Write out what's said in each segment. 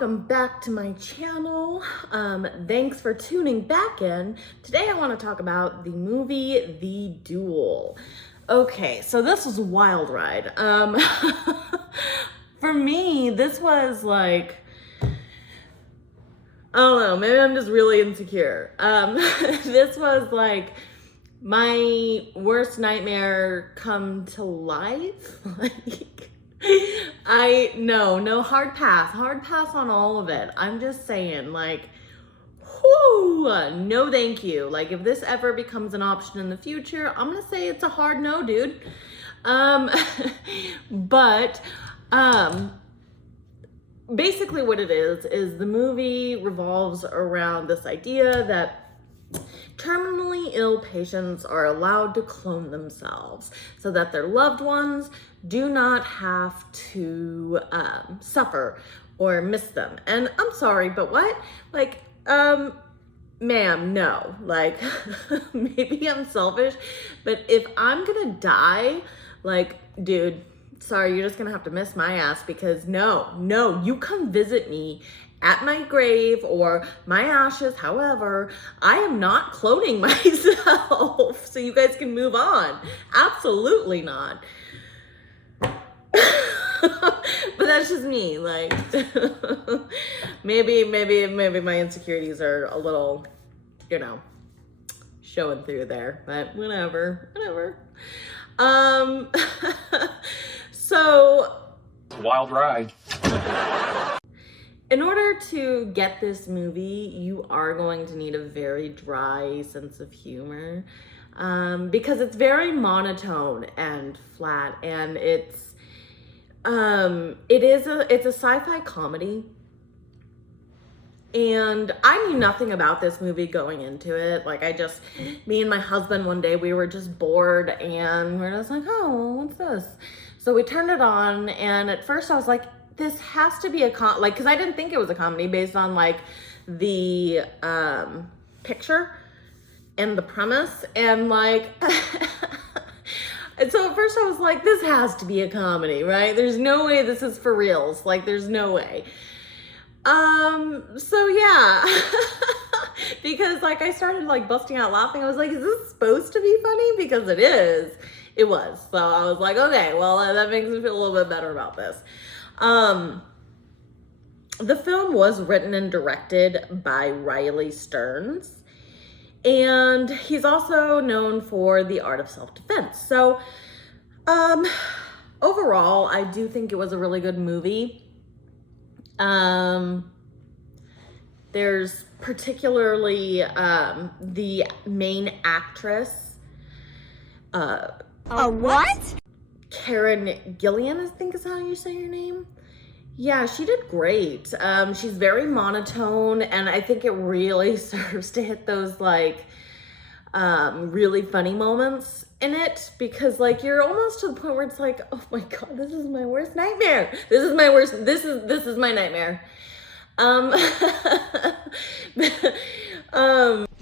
welcome back to my channel. Thanks for tuning back in. Today I want to talk about the movie The Duel. Okay, so this was a wild ride. For me, this was like, I don't know, maybe I'm just really insecure. This was like my worst nightmare come to life. No, hard pass on all of it. I'm just saying, like, whoo, no thank you. Like, if this ever becomes an option in the future, I'm gonna say it's a hard no, dude. Basically what it is the movie revolves around this idea that terminally ill patients are allowed to clone themselves so that their loved ones do not have to suffer or miss them. And I'm sorry, but what? Like, ma'am, no. Like, maybe I'm selfish, but if I'm gonna die, like, dude, sorry, you're just gonna have to miss my ass, because no, you come visit me at my grave or my ashes, however, I am not cloning myself so you guys can move on. Absolutely not. But that's just me, like, maybe my insecurities are a little, showing through there, but whatever. So, wild ride. In order to get this movie, you are going to need a very dry sense of humor, because it's very monotone and flat, and it's a sci-fi comedy. And I knew nothing about this movie going into it. Like, me and my husband one day, we were just bored and we're just like, oh, what's this? So we turned it on, and at first I was like, this has to be a because I didn't think it was a comedy based on like the picture and the premise, and like and so at first I was like, this has to be a comedy, right? There's no way this is for reals. Like, there's no way. So yeah, because like I started like busting out laughing. I was like, is this supposed to be funny? Because it was. So I was like, okay, well, that makes me feel a little bit better about this. The film was written and directed by Riley Stearns, and he's also known for The Art of Self-Defense. So, overall, I do think it was a really good movie. There's particularly, the main actress, what? Karen Gillan, I think is how you say your name. Yeah, she did great. She's very monotone, and I think it really serves to hit those like really funny moments in it, because like you're almost to the point where it's like, oh my god, this is my worst nightmare. This is my nightmare.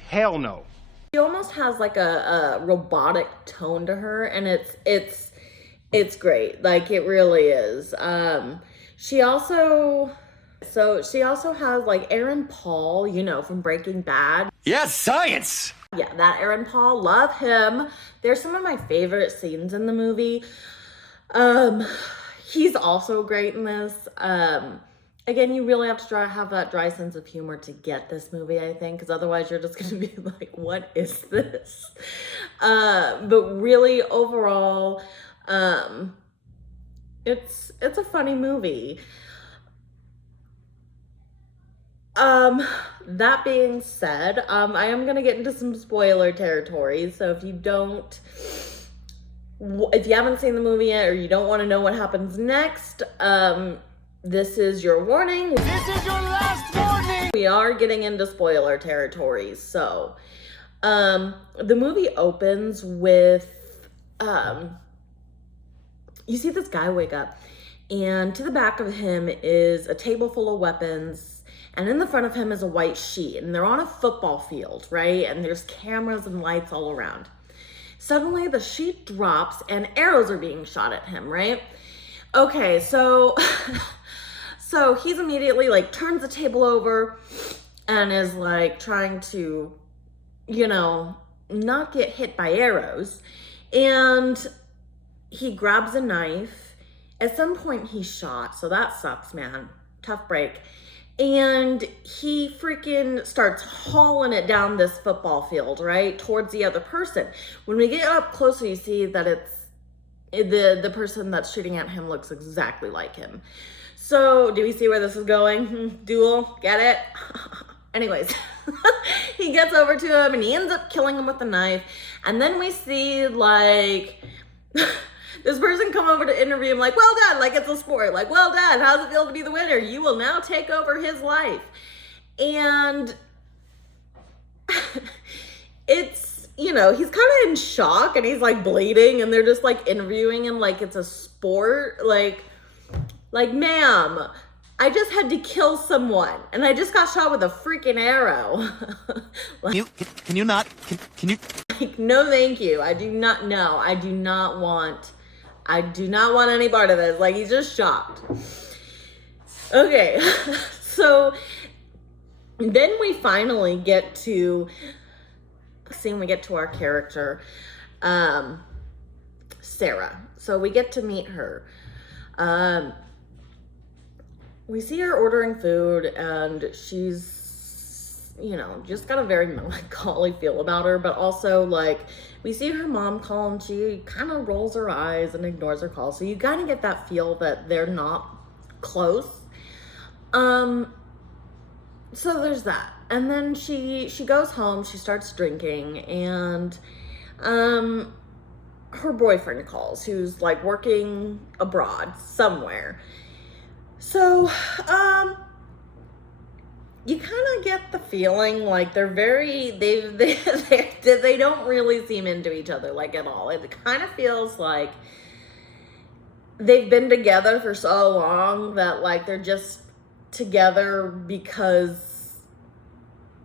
Hell no. She almost has like a robotic tone to her, and it's great. Like, it really is. She also has like Aaron Paul, from Breaking Bad. Yes, science. Yeah, that Aaron Paul, love him. There's some of my favorite scenes in the movie. He's also great in this. Again, you really have to have that dry sense of humor to get this movie, I think, because otherwise you're just going to be like, what is this? But really, overall, it's a funny movie. That being said, I am gonna get into some spoiler territory, so if you haven't seen the movie yet, or you don't want to know what happens next, this is your warning. This is your last warning. We are getting into spoiler territory. So, the movie opens with, you see this guy wake up, and to the back of him is a table full of weapons, and in the front of him is a white sheet, and they're on a football field, right? And there's cameras and lights all around. Suddenly the sheet drops and arrows are being shot at him, right? Okay, so So he's immediately like turns the table over and is like trying to, not get hit by arrows. And he grabs a knife. At some point he's shot, so that sucks, man. Tough break. And he freaking starts hauling it down this football field, right, towards the other person. When we get up closer, you see that it's the person that's shooting at him looks exactly like him. So do we see where this is going? Duel, get it? Anyways, he gets over to him and he ends up killing him with the knife. And then we see like this person come over to interview him like, well done, like it's a sport. Like, well done, how's it feel to be the winner? You will now take over his life. And it's, he's kind of in shock and he's like bleeding and they're just like interviewing him like it's a sport. Like, ma'am, I just had to kill someone and I just got shot with a freaking arrow. Like, can you not? Can you? Like, no, thank you. I do not want any part of this. Like, he's just shocked. Okay. So then we finally get to our character, Sarah. So we get to meet her. We see her ordering food and she's, just got a very melancholy feel about her, but also like we see her mom call and she kind of rolls her eyes and ignores her call. So you kind of get that feel that they're not close. So there's that. And then she goes home, she starts drinking, and her boyfriend calls, who's like working abroad somewhere. So, you kind of get the feeling like they don't really seem into each other like at all. It kind of feels like they've been together for so long that like they're just together because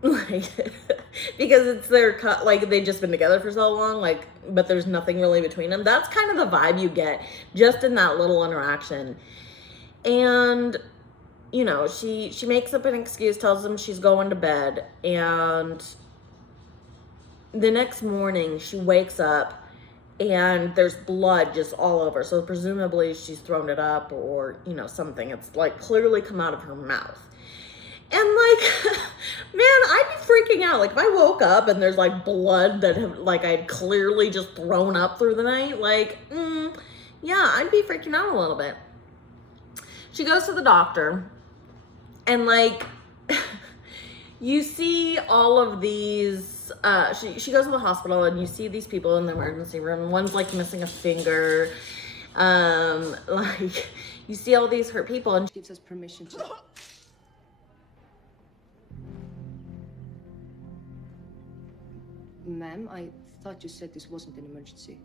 it's their like they've just been together for so long, like, but there's nothing really between them. That's kind of the vibe you get just in that little interaction. And she makes up an excuse, tells him she's going to bed, and the next morning she wakes up and there's blood just all over. So presumably she's thrown it up or, something. It's like clearly come out of her mouth. And like, man, I'd be freaking out. Like if I woke up and there's like blood that I'd clearly just thrown up through the night, like, yeah, I'd be freaking out a little bit. She goes to the doctor and like, you see all of these, she goes to the hospital and you see these people in the emergency room. One's like missing a finger. Like you see all these hurt people and she gives us permission to. Ma'am, I thought you said this wasn't an emergency.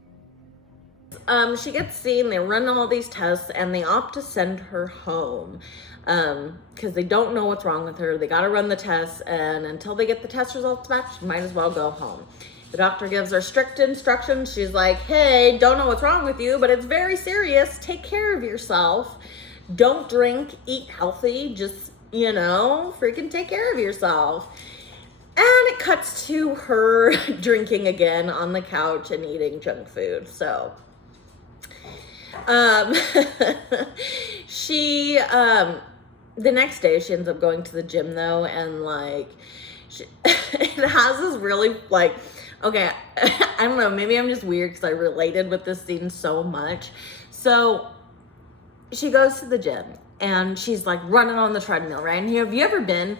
She gets seen, they run all these tests, and they opt to send her home because they don't know what's wrong with her. They got to run the tests, and until they get the test results back, she might as well go home. The doctor gives her strict instructions. She's like, hey, don't know what's wrong with you, but it's very serious. Take care of yourself. Don't drink, eat healthy, just, freaking take care of yourself. And it cuts to her drinking again on the couch and eating junk food. So she the next day she ends up going to the gym though, and like it has this really like, okay, I don't know, maybe I'm just weird because I related with this scene so much. So she goes to the gym and she's like running on the treadmill, right? And have you ever been?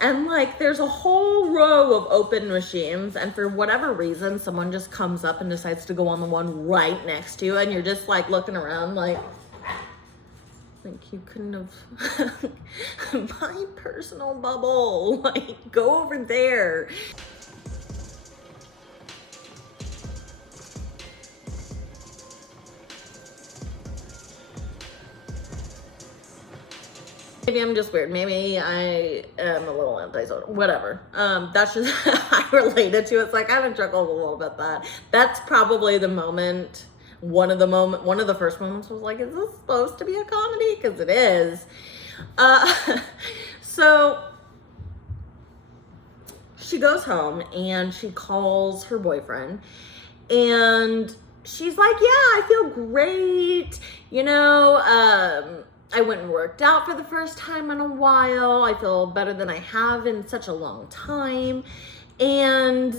And like there's a whole row of open machines, and for whatever reason someone just comes up and decides to go on the one right next to you, and you're just like looking around like you couldn't have my personal bubble, like go over there. Maybe I'm just weird. Maybe I am a little antisocial. Whatever. That's just I related to it. It's like I haven't chuckled a little bit that. That's probably the moment. One of the first moments was like, is this supposed to be a comedy? Because it is. So she goes home and she calls her boyfriend, and she's like, yeah, I feel great. I went and worked out for the first time in a while. I feel better than I have in such a long time. And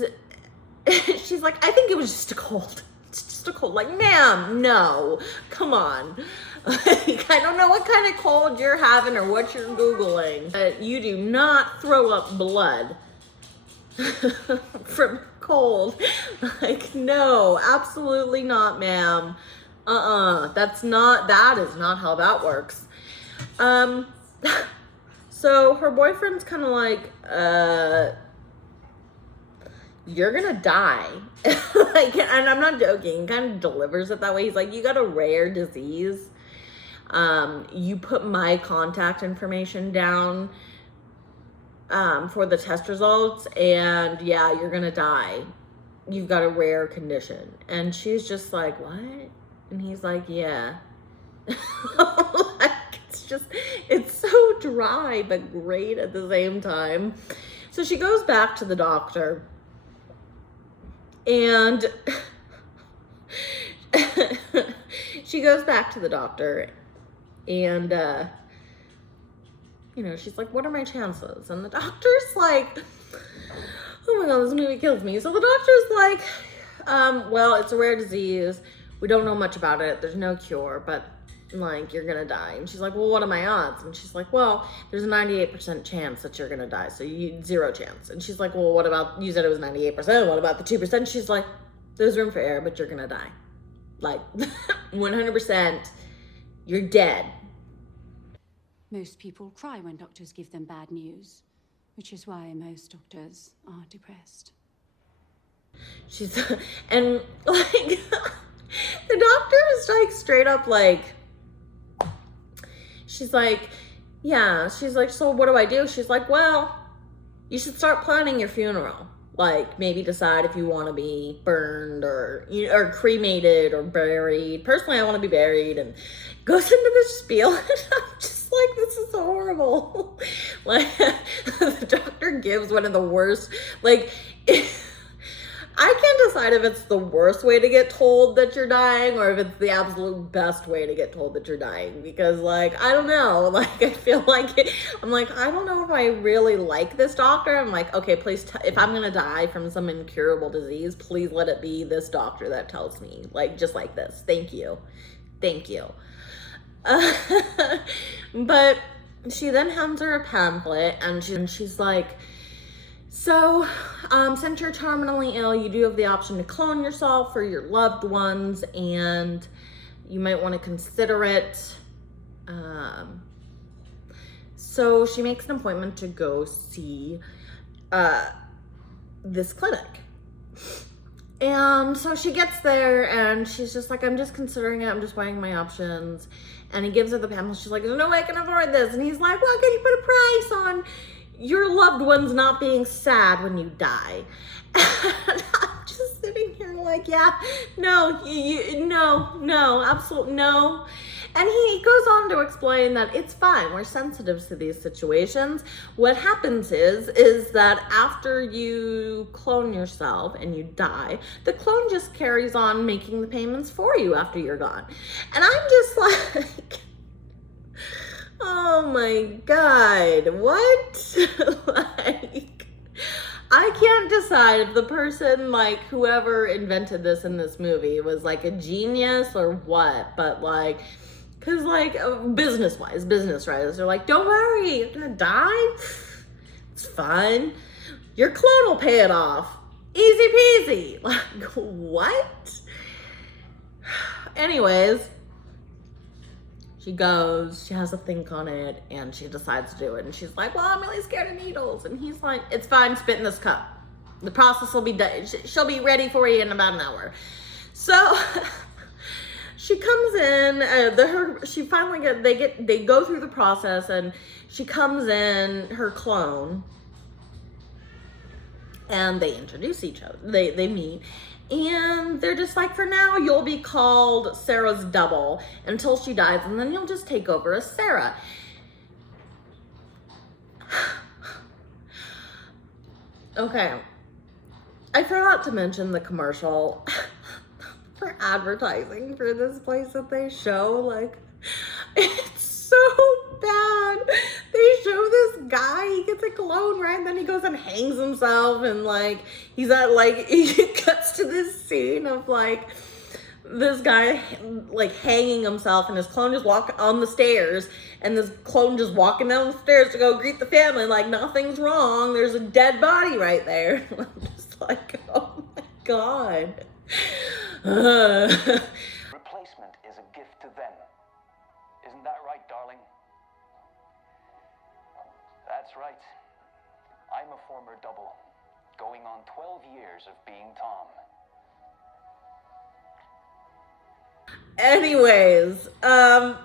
she's like, I think it was just a cold. It's just a cold. Like, ma'am, no, come on. Like, I don't know what kind of cold you're having or what you're Googling. You do not throw up blood from cold. Like, no, absolutely not, ma'am. That is not how that works. So her boyfriend's kind of like, you're gonna die. Like, and I'm not joking, kind of delivers it that way. He's like, you got a rare disease. You put my contact information down for the test results, and yeah, you're gonna die. You've got a rare condition. And she's just like, what? And he's like, yeah. Like, it's so dry but great at the same time. So she goes back to the doctor, and she's like, what are my chances? And the doctor's like, oh my God, this movie kills me. So the doctor's like, well, it's a rare disease. We don't know much about it. There's no cure, but like, you're gonna die. And she's like, well, what are my odds? And she's like, well, there's a 98% chance that you're gonna die. So you zero chance. And she's like, well, what about, you said it was 98%. What about the 2%? She's like, there's room for error, but you're gonna die. Like, 100%, you're dead. Most people cry when doctors give them bad news, which is why most doctors are depressed. And like, the doctor is like straight up like, she's like, yeah, she's like, so what do I do? She's like, well, you should start planning your funeral. Like, maybe decide if you want to be burned or cremated or buried. Personally, I want to be buried. And goes into this spiel, and I'm just like, this is horrible. Like, the doctor gives one of the worst, like, I can't decide if it's the worst way to get told that you're dying or if it's the absolute best way to get told that you're dying, because like, I don't know, like, I feel like I'm like, I don't know if I really like this doctor. I'm like, okay, please, if I'm gonna die from some incurable disease, please let it be this doctor that tells me, like, just like this. Thank you. But she then hands her a pamphlet, and she's like, so, since you're terminally ill, you do have the option to clone yourself for your loved ones, and you might want to consider it. So she makes an appointment to go see this clinic. And so she gets there, and she's just like, I'm just considering it. I'm just weighing my options. And he gives her the pamphlet. She's like, there's no way I can afford this. And he's like, well, can you put a price on your loved ones not being sad when you die? And I'm just sitting here like, yeah, no, no, absolutely no. And he goes on to explain that it's fine. We're sensitive to these situations. What happens is that after you clone yourself and you die, the clone just carries on making the payments for you after you're gone. And I'm just like, oh my God, what? Like, I can't decide if the person, like, whoever invented this in this movie was like a genius or what, but like, cause like, business-wise, they're like, don't worry, you're gonna die? It's fine. Your clone will pay it off. Easy peasy. Like, what? Anyways, she goes, she has a think on it, and she decides to do it. And she's like, well, I'm really scared of needles. And he's like, it's fine, spit in this cup. The process will be done. She'll be ready for you in about an hour. So she comes in, they go through the process, and she comes in, her clone, and they introduce each other. They meet, and they're just like, for now, you'll be called Sarah's double until she dies, and then you'll just take over as Sarah. Okay. I forgot to mention the commercial for advertising for this place that they show. Like, it's so bad. They show this guy, he gets a clone, right? And then he goes and hangs himself, and like, he's at like, he cuts to this scene of like, this guy like hanging himself, and his clone just walk on the stairs, and this clone just walking down the stairs to go greet the family like nothing's wrong. There's a dead body right there. I'm just like, oh my god. Replacement is a gift to them. Isn't that right, darling? That's right. I'm a former double, going on 12 years of being Tom. Anyways, I'm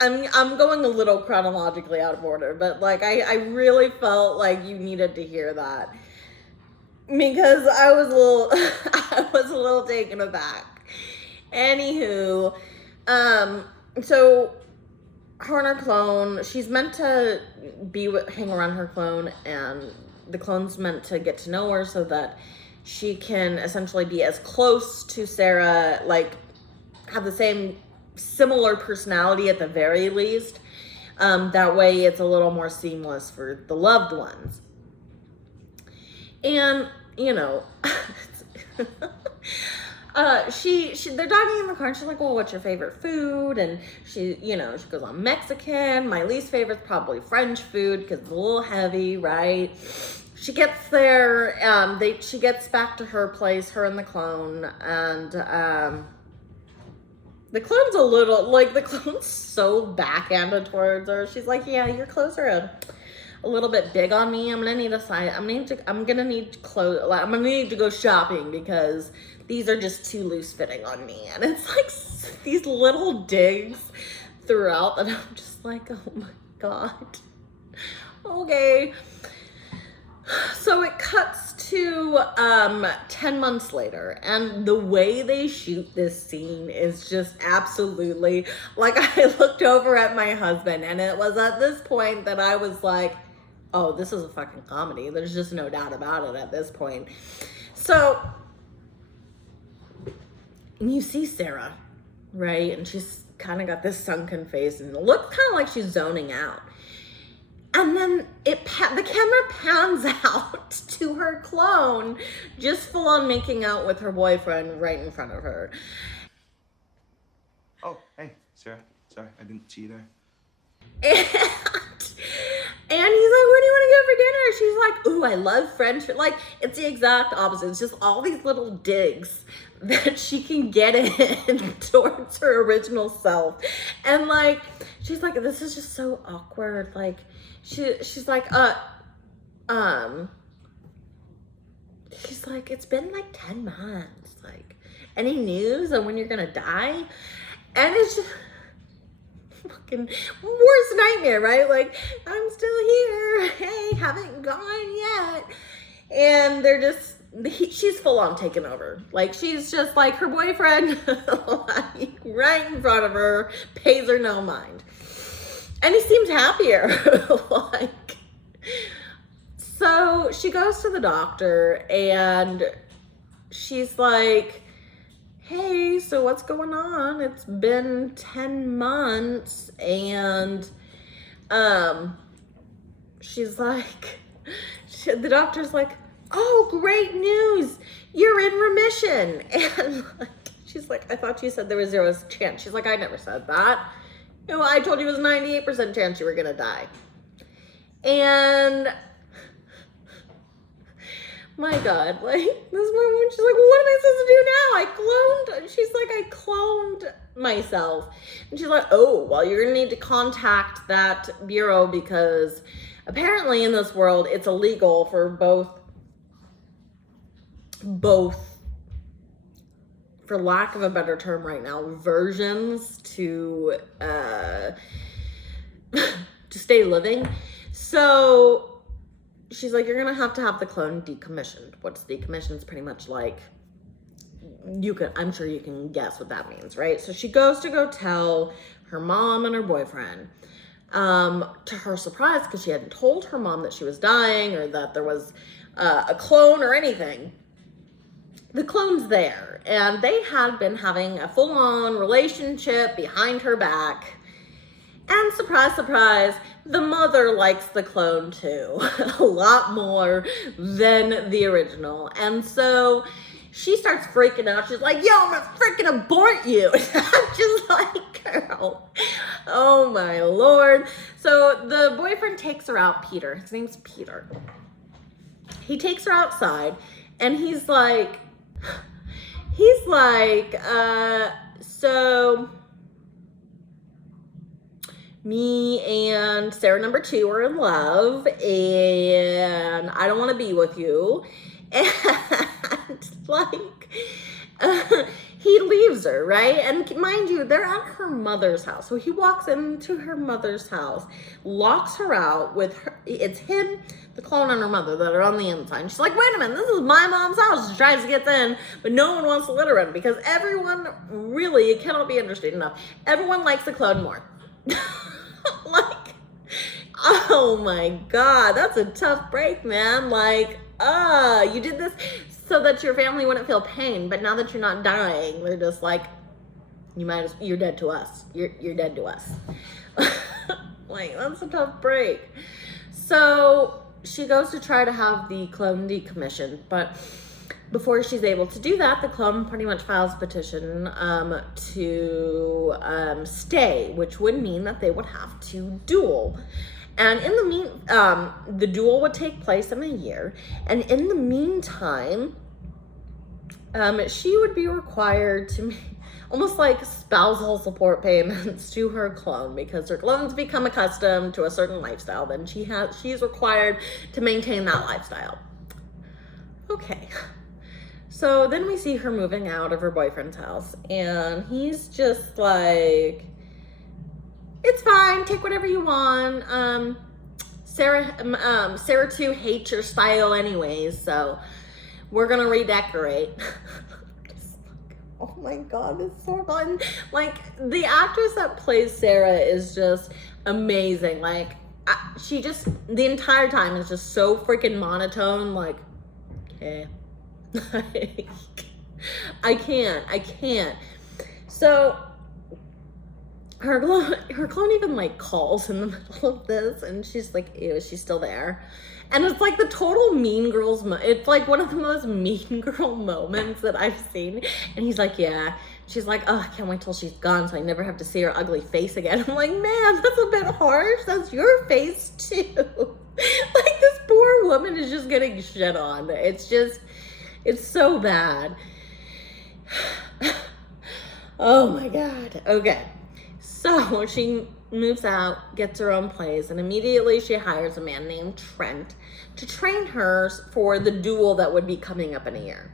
going a little chronologically out of order, but like I really felt like you needed to hear that, because I was a little taken aback. Anywho, so her and her clone, she's meant to hang around her clone, and the clone's meant to get to know her so that she can essentially be as close to Sarah, like have the same similar personality at the very least. That way it's a little more seamless for the loved ones. And, you know, they're talking in the car, and she's like, well, what's your favorite food? And she goes on Mexican. My least favorite's probably French food because it's a little heavy, right? She gets there, she gets back to her place, her and the clone, and the clone's so backhanded towards her. She's like, yeah, your clothes are a little bit big on me. I'm gonna need to go shopping because these are just too loose fitting on me. And it's like these little digs throughout that I'm just like, oh my god. Okay. So it cuts to 10 months later, and the way they shoot this scene is just absolutely, like, I looked over at my husband, and it was at this point that I was like, oh, this is a fucking comedy. There's just no doubt about it at this point. So, and you see Sarah, right? And she's kind of got this sunken face, and it looks kind of like she's zoning out. And then the camera pans out to her clone, just full on making out with her boyfriend right in front of her. Oh, hey, Sarah. Sorry, I didn't see you there. And he's like, what do you want to get for dinner? She's like, ooh, I love French. Like, it's the exact opposite. It's just all these little digs that she can get in towards her original self. And like, she's like, this is just so awkward. Like, she's like, she's like, it's been like 10 months. Like, any news on when you're gonna die? And it's just fucking worst nightmare, right? Like, I'm still here. Hey, haven't gone yet. And they're just, she's full on taken over. Like, she's just like, her boyfriend, like, right in front of her, pays her no mind. And he seems happier. Like, so she goes to the doctor, and she's like, hey, so what's going on? It's been 10 months. And she's like, the doctor's like, oh, great news. You're in remission. And like, she's like, I thought you said there was 0 chance. She's like, I never said that. You know, I told you it was 98% chance you were going to die. And my god, like, this woman, she's like, well, what am I supposed to do now? She's like, I cloned myself. And she's like, oh, well, you're gonna need to contact that bureau, because apparently in this world it's illegal for both, for lack of a better term right now, versions to stay living. So she's like, you're gonna have to have the clone decommissioned. What's decommissioned is pretty much like, I'm sure you can guess what that means, right? So she goes to go tell her mom and her boyfriend, To her surprise, because she hadn't told her mom that she was dying or that there was a clone or anything, the clone's there, and they had been having a full-on relationship behind her back. And surprise, surprise, the mother likes the clone too, a lot more than the original. And so she starts freaking out. She's like, yo, I'm gonna freaking abort you. I'm just like, girl, oh my Lord. So the boyfriend takes her out, Peter. His name's Peter. He takes her outside, and he's like, so me and Sarah number 2 are in love, and I don't want to be with you. And like, he leaves her, right? And mind you, they're at her mother's house. So he walks into her mother's house, locks her out with her. It's him, the clone, and her mother that are on the inside. And she's like, wait a minute, this is my mom's house. She tries to get in, but no one wants to let her in because everyone, really, it cannot be understated enough, everyone likes the clone more. Like, oh my God, that's a tough break, man. Like, you did this so that your family wouldn't feel pain, but now that you're not dying, they're just like, you're dead to us. You're dead to us. Like, that's a tough break. So she goes to try to have the clone decommissioned, but before she's able to do that, the clone pretty much files a petition to stay, which would mean that they would have to duel. And in the duel would take place in a year. And in the meantime, she would be required to make almost like spousal support payments to her clone, because her clone's become accustomed to a certain lifestyle. Then she's required to maintain that lifestyle. Okay. So then we see her moving out of her boyfriend's house, and he's just like, it's fine, take whatever you want. Sarah 2 hates your style anyways, so we're gonna redecorate. Oh my God, this is so fun. Like, the actress that plays Sarah is just amazing. Like, she just, the entire time is just so freaking monotone. Like, okay. I can't. So her clone even like calls in the middle of this, and she's like, ew, she's still there. And it's like the total Mean Girls it's like one of the most Mean Girl moments that I've seen. And he's like, yeah. She's like, oh, I can't wait till she's gone so I never have to see her ugly face again. I'm like, man, that's a bit harsh. That's your face too. Like, this poor woman is just getting shit on. It's so bad. Oh my God. Okay. So she moves out, gets her own place, and immediately she hires a man named Trent to train her for the duel that would be coming up in a year.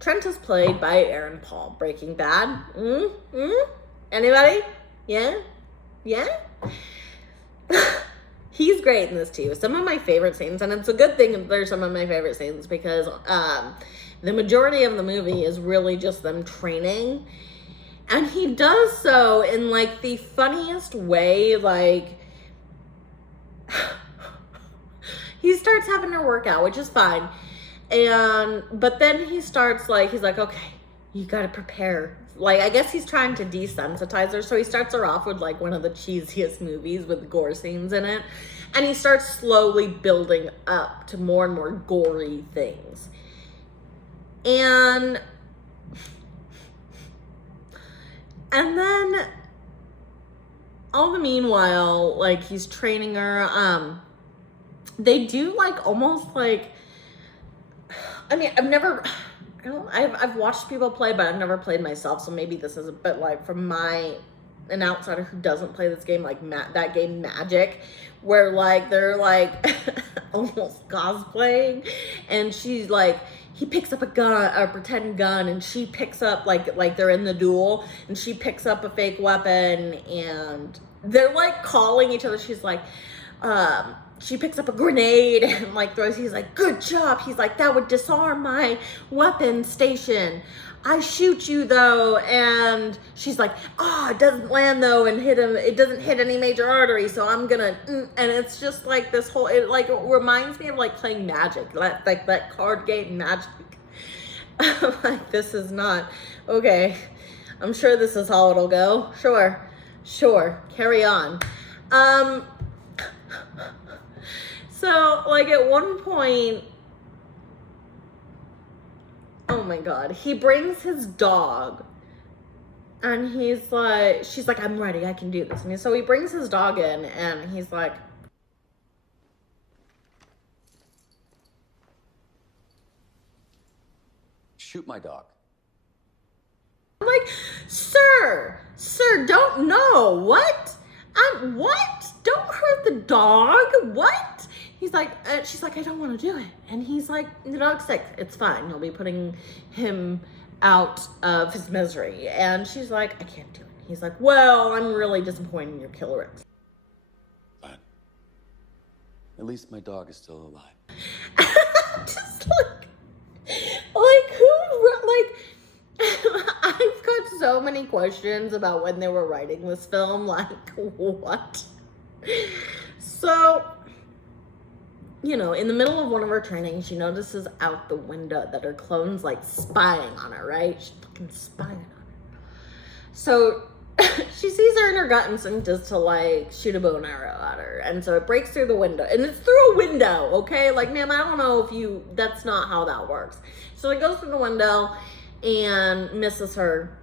Trent is played by Aaron Paul, Breaking Bad. Anybody? Yeah? He's great in this too. Some of my favorite scenes, and it's a good thing that they're some of my favorite scenes, because the majority of the movie is really just them training. And he does so in like the funniest way. Like, he starts having her work out, which is fine. But then he starts like, he's like, okay, you gotta prepare. Like, I guess he's trying to desensitize her. So he starts her off with like one of the cheesiest movies with gore scenes in it. And he starts slowly building up to more and more gory things. And then all the meanwhile, like, he's training her. They do like almost like, I mean, I've watched people play, but I've never played myself. So maybe this is a bit like from an outsider who doesn't play this game, like that game Magic, where like they're like almost cosplaying, and she's like, he picks up a gun, a pretend gun, and she picks up like they're in the duel, and she picks up a fake weapon, and they're like calling each other. She's like, she picks up a grenade and like throws. He's like, good job. He's like, that would disarm my weapon station. I shoot you though. And she's like, oh, it doesn't land though and hit him. It doesn't hit any major artery. So I'm gonna, and it's just like this whole, it like reminds me of like playing Magic, like that card game Magic. I'm like, this is not, okay. I'm sure this is how it'll go. Sure, carry on. So like at one point, oh my God, he brings his dog and she's like, I'm ready, I can do this. And so he brings his dog in and he's like, shoot my dog. I'm like, sir, don't know. What? What? Don't hurt the dog. What? He's like, she's like, I don't want to do it. And he's like, the dog's sick. It's fine. You'll be putting him out of his misery. And she's like, I can't do it. He's like, well, I'm really disappointed in your killer instinct. But at least my dog is still alive. Just I've got so many questions about when they were writing this film. Like, what? So, you know, in the middle of one of her trainings, she notices out the window that her clone's like spying on her, right? She's fucking spying on her. So she sees her in her gut instinct is to like shoot a bow and arrow at her. And so it breaks through the window, and it's through a window, okay? Like, ma'am, I don't know if that's not how that works. So it goes through the window and misses her,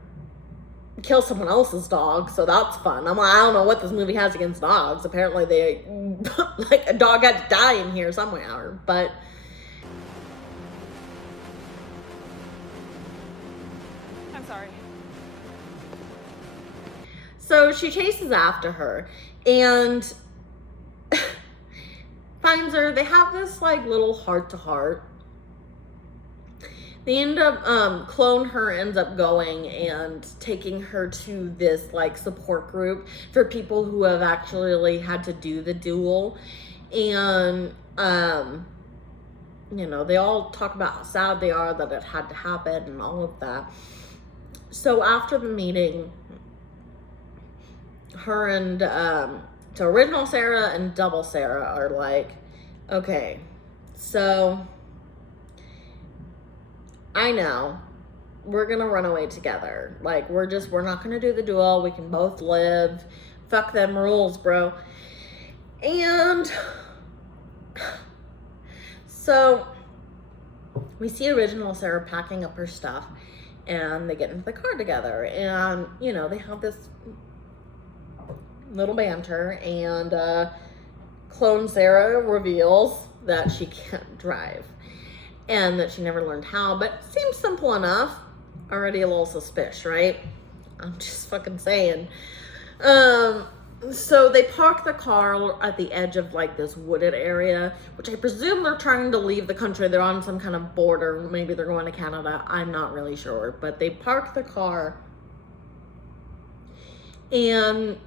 kills someone else's dog, so that's fun. I'm like, I don't know what this movie has against dogs. Apparently they, like, a dog had to die in here somewhere, but. I'm sorry. So she chases after her and finds her. They have this, like, little heart-to-heart. They end up, her ends up going and taking her to this like support group for people who have actually had to do the duel. And, you know, they all talk about how sad they are that it had to happen and all of that. So after the meeting, her and, so original Sarah and double Sarah are like, okay, so I know we're gonna run away together. Like, we're not gonna do the duel. We can both live. Fuck them rules, bro. And so we see original Sarah packing up her stuff and they get into the car together, and you know, they have this little banter, and clone Sarah reveals that she can't drive and that she never learned how, but seems simple enough. Already a little suspicious, right? I'm just fucking saying. So they park the car at the edge of like this wooded area, which I presume they're trying to leave the country. They're on some kind of border. Maybe they're going to Canada. I'm not really sure, but they park the car and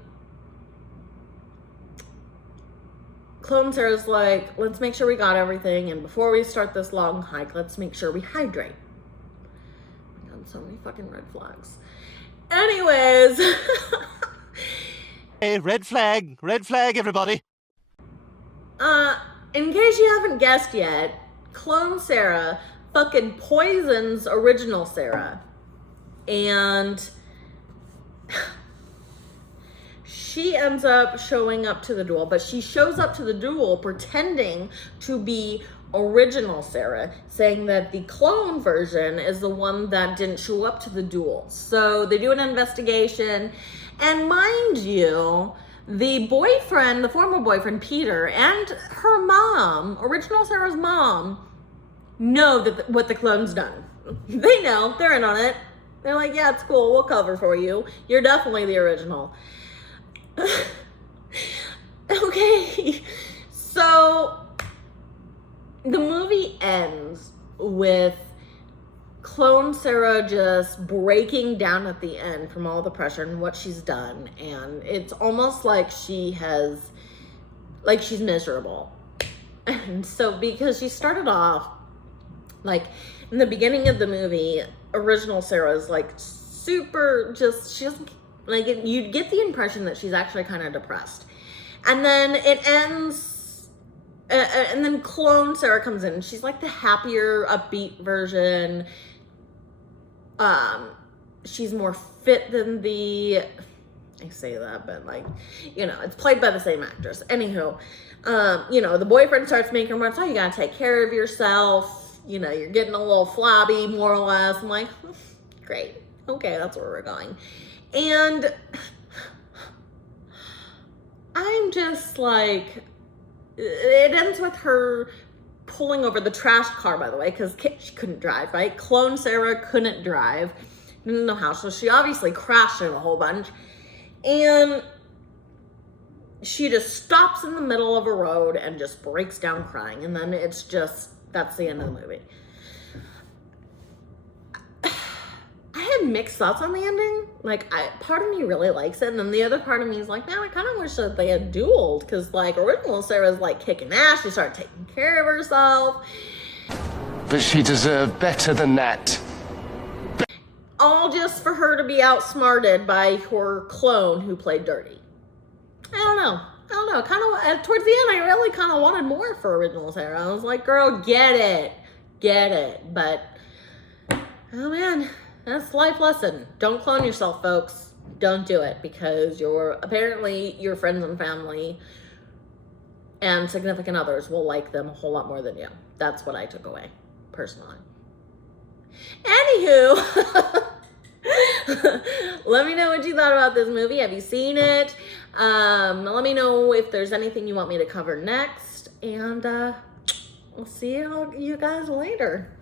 Clone Sarah's like, let's make sure we got everything, and before we start this long hike, let's make sure we hydrate. I got so many fucking red flags. Anyways. Hey, red flag, everybody. In case you haven't guessed yet, Clone Sarah fucking poisons original Sarah. And she ends up showing up to the duel, but she shows up to the duel pretending to be original Sarah, saying that the clone version is the one that didn't show up to the duel. So they do an investigation, and mind you, the boyfriend, the former boyfriend, Peter, and her mom, original Sarah's mom, know that what the clone's done. They know, they're in on it. They're like, yeah, it's cool, we'll cover for you. You're definitely the original. Okay, so the movie ends with clone Sarah just breaking down at the end from all the pressure and what she's done, and it's almost like she's miserable. And so because she started off like in the beginning of the movie, original Sarah is like super just, she doesn't, like, you get the impression that she's actually kind of depressed. And then it ends, and then clone Sarah comes in. She's like the happier, upbeat version. She's more fit than the, I say that, but like, you know, it's played by the same actress. Anywho, you know, the boyfriend starts making remarks, oh, you gotta take care of yourself. You know, you're getting a little flabby, more or less. I'm like, great. Okay, that's where we're going. And I'm just like, it ends with her pulling over the trash car, by the way, because she couldn't drive, right? Clone Sarah couldn't drive. Didn't know how, so she obviously crashed it a whole bunch. And she just stops in the middle of a road and just breaks down crying. And then it's just, that's the end of the movie. I had mixed thoughts on the ending. Like, part of me really likes it, and then the other part of me is like, man, I kind of wish that they had dueled, because, like, original Sarah's, like, kicking ass. She started taking care of herself. But she deserved better than that. All just for her to be outsmarted by her clone who played dirty. I don't know. Kind of, towards the end, I really kind of wanted more for original Sarah. I was like, girl, get it. But, oh man, that's life lesson. Don't clone yourself, folks. Don't do it, because apparently your friends and family and significant others will like them a whole lot more than you. That's what I took away, personally. Anywho, let me know what you thought about this movie. Have you seen it? Let me know if there's anything you want me to cover next, and we'll see you guys later.